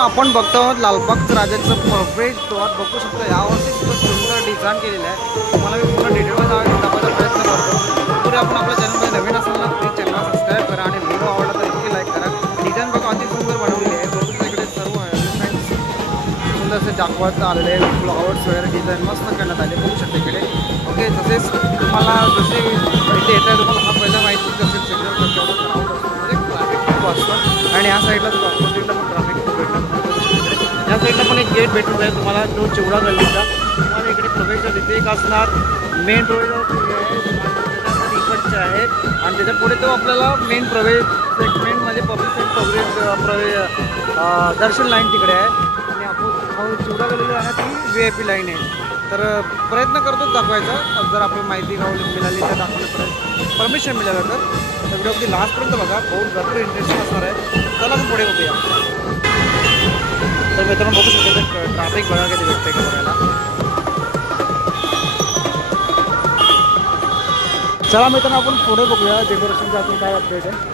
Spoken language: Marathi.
आपण बघतो आहोत लालबागचं राजाचं परफेक्ट डोअर बघू शकतो. यावर्षी सुद्धा सुंदर डिझाईन केलेलं आहे. तुम्हाला मी पूर्ण डिटेलमध्ये दाखवायचा प्रयत्न करतो. तरी आपण आपल्या चॅनलमध्ये नवीन असेल ना प्लीज चॅनलला सबस्क्राईब करा आणि व्हिडिओ आवडला तर नक्की लाईक करा. डिझाईन बघा अति सुंदर बनवलेली आहे. बघू इकडे सर्व सुंदर असे दाखवत आलेले फ्लॉवर्स वगैरे डिझाईन मस्त करण्यात आले बघू शकता इकडे. ओके तसेच तुम्हाला जसे इथे येत आहे तुम्हाला हा पहिला माहिती असेल सेक्टर केवढं क्राऊड असतो म्हणजे ट्रॅफिक खूप असतं आणि या साईडला ऑपोजिटला पण ट्रॅफिक खूप भेटतं. या साईडला पण एक गेट भेटून जाईल तुम्हाला तो चिवडा गल्लीचा. तुम्हाला इकडे प्रवेश तिथे एक असणार मेन रोड इकडचे आहे आणि त्याच्या पुढे तो आपल्याला मेन प्रवेश सेगमेंट म्हणजे पब्लिक दर्शन लाईन तिकडे आहे आणि आपण चिवडा गल्लीला आहे ती VIP लाईन आहे. तर प्रयत्न करतोच दाखवायचा. जर आपल्याला माहिती मिळाली तर दाखवण्यापर्यंत परमिशन मिळालं तर व्हिडिओ अगदी लास्टपर्यंत बघा. बहुत भरपूर इंटरेस्टिंग असणार आहे. चला आपण पुढे बघूया. तर मित्रांनो बघू शकतो ट्रॅफिक बघा किती भेटते का बघायला. चला मित्रांनो आपण पुढे बघूया डेकोरेशनचा अजून काय अपडेट आहे.